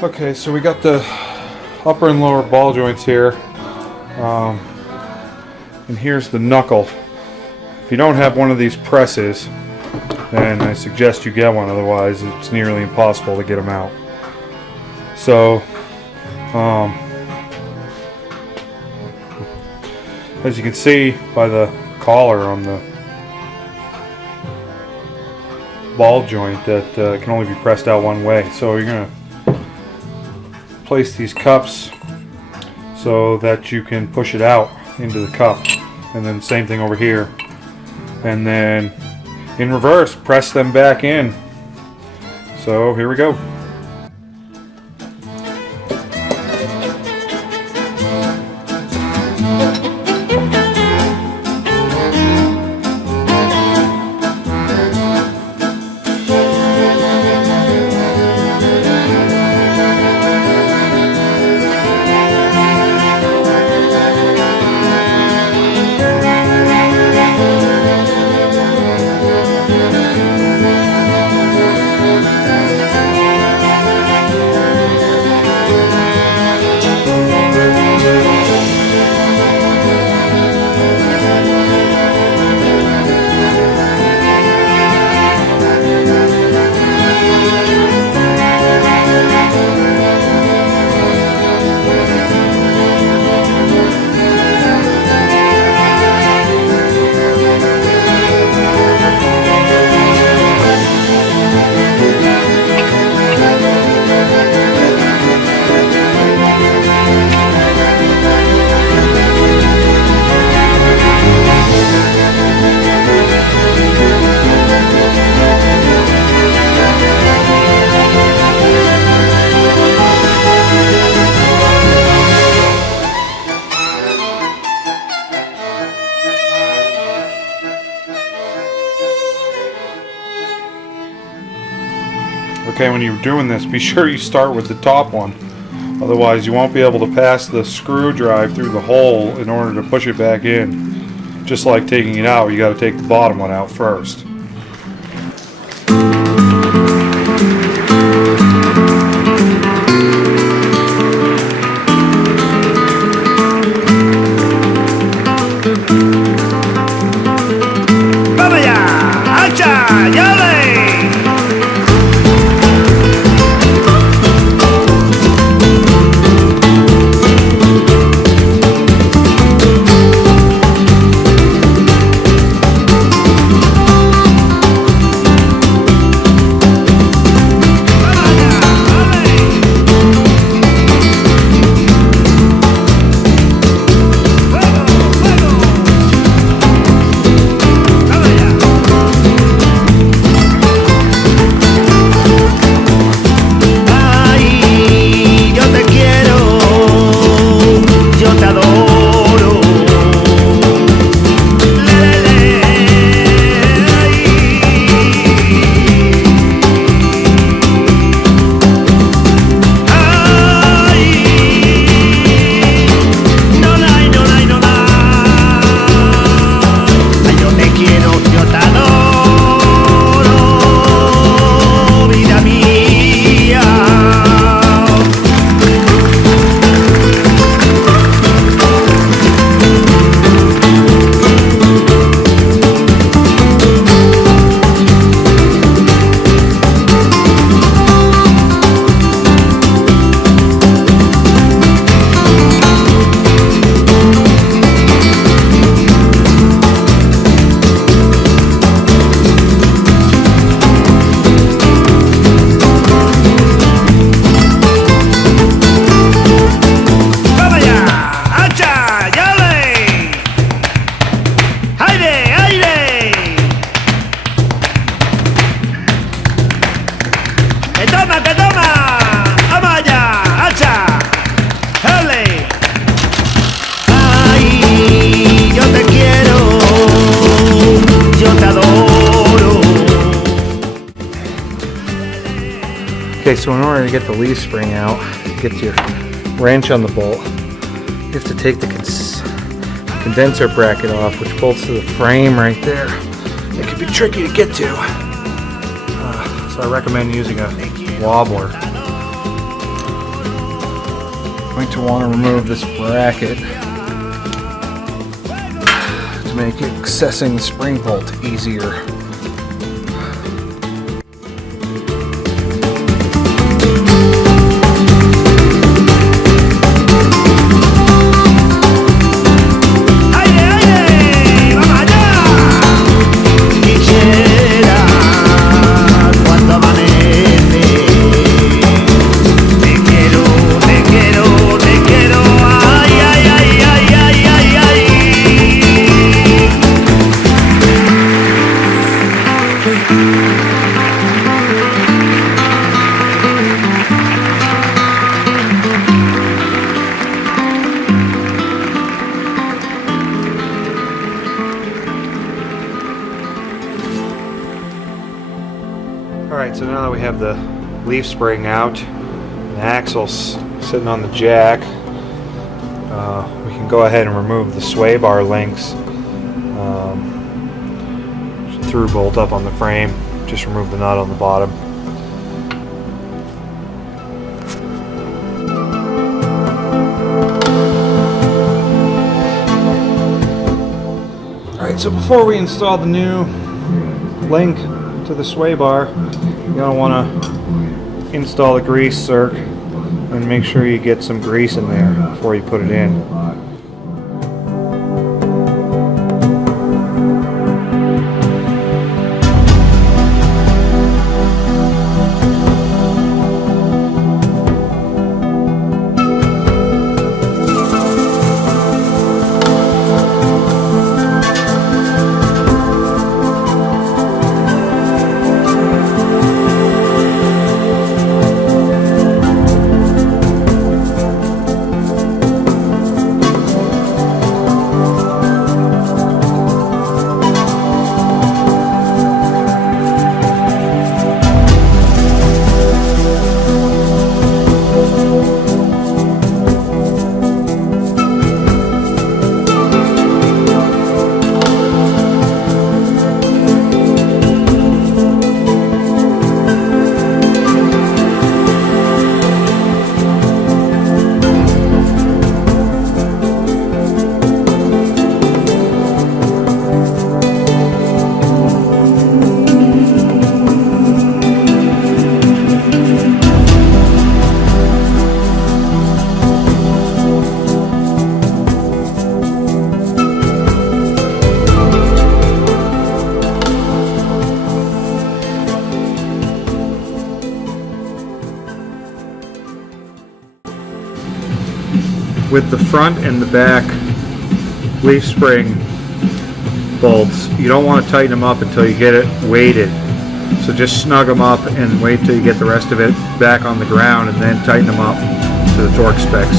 Okay, so we got the upper and lower ball joints here, and here's the knuckle. If you don't have one of these presses, then I suggest you get one, otherwise it's nearly impossible to get them out. So, as you can see by the collar on the ball joint, that can only be pressed out one way. So you're going to place these cups so that you can push it out into the cup, and then same thing over here, and then in reverse press them back in. So here we go. Okay, when you're doing this, be sure you start with the top one. Otherwise, you won't be able to pass the screw drive through the hole in order to push it back in. Just like taking it out, you got to take the bottom one out first. Okay, so in order to get the leaf spring out, get your wrench on the bolt, you have to take the condenser bracket off, which bolts to the frame right there. It can be tricky to get to, so I recommend using a wobbler. You're going to want to remove this bracket to make accessing the spring bolt easier. Alright, so now that we have the leaf spring out, the axle's sitting on the jack, we can go ahead and remove the sway bar links. Through bolt up on the frame, just remove the nut on the bottom. Alright, so before we install the new link to the sway bar, you're going to want to install the grease circ and make sure you get some grease in there before you put it in. With the front and the back leaf spring bolts, you don't want to tighten them up until you get it weighted. So just snug them up and wait till you get the rest of it back on the ground, and then tighten them up to the torque specs.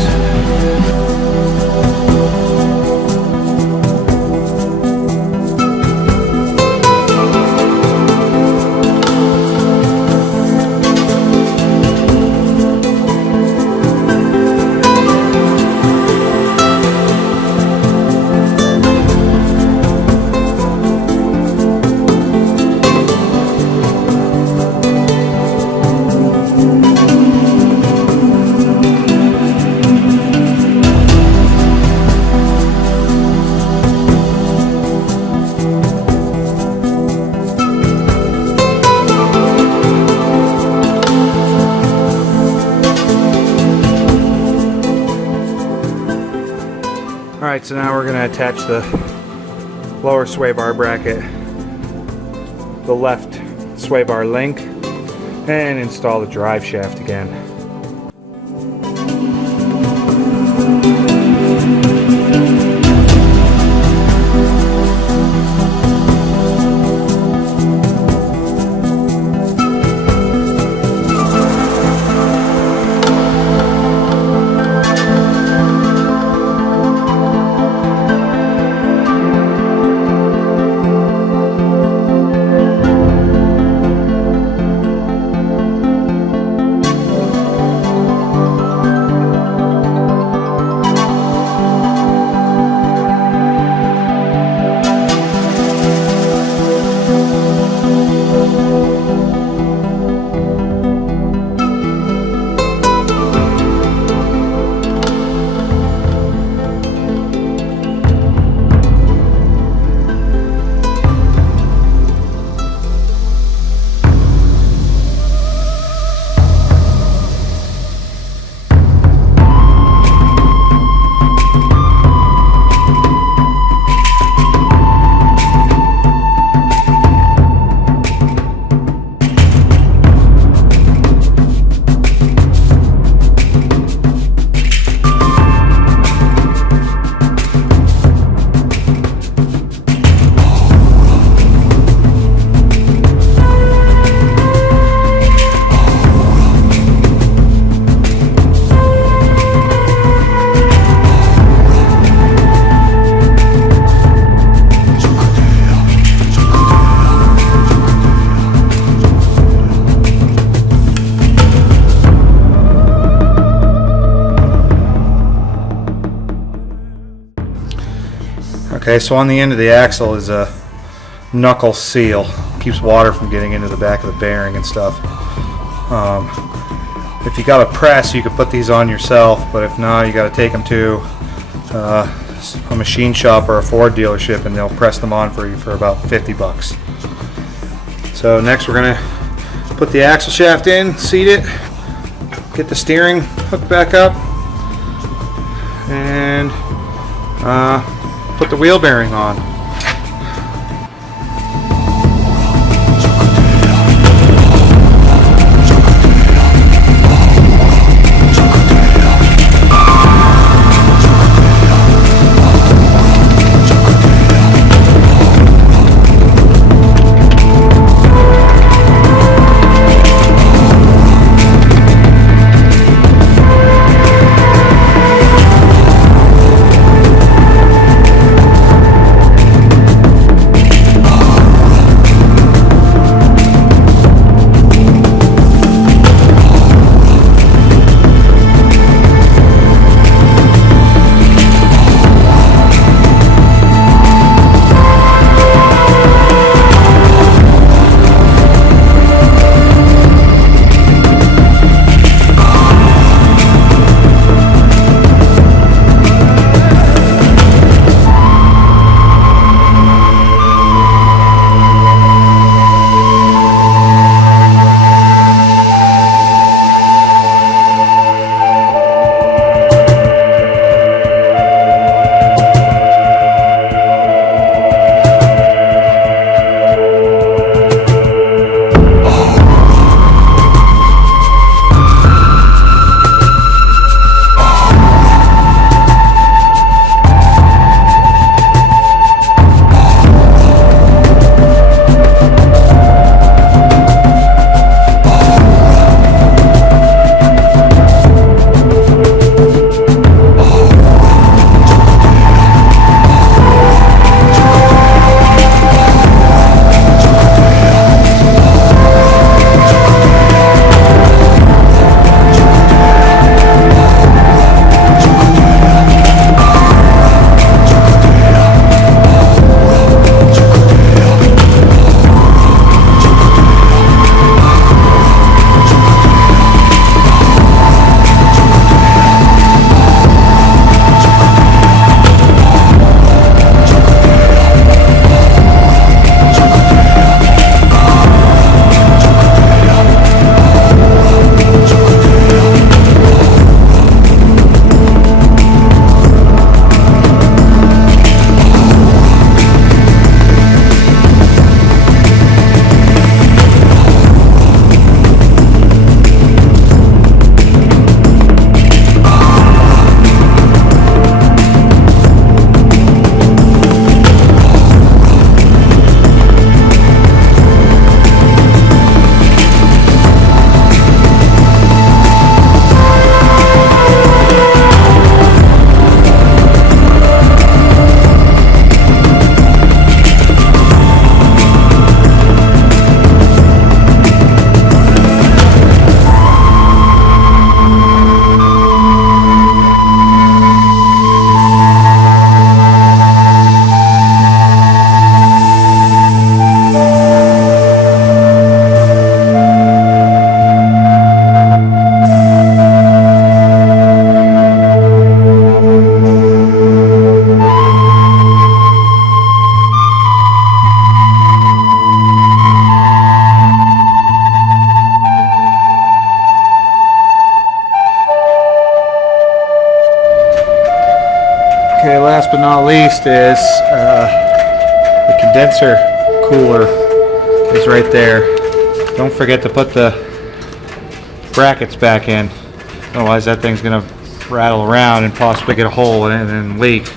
Alright, so now we're going to attach the lower sway bar bracket, the left sway bar link, and install the drive shaft again. Okay, so on the end of the axle is a knuckle seal. Keeps water from getting into the back of the bearing and stuff. If you got a press, you could put these on yourself, but if not, you got to take them to a machine shop or a Ford dealership, and they'll press them on for you for about 50 bucks. So next we're going to put the axle shaft in, seat it, get the steering hooked back up, and put the wheel bearing on. Okay, last but not least is the condenser cooler is right there. Don't forget to put the brackets back in, otherwise that thing's gonna rattle around and possibly get a hole in it and leak.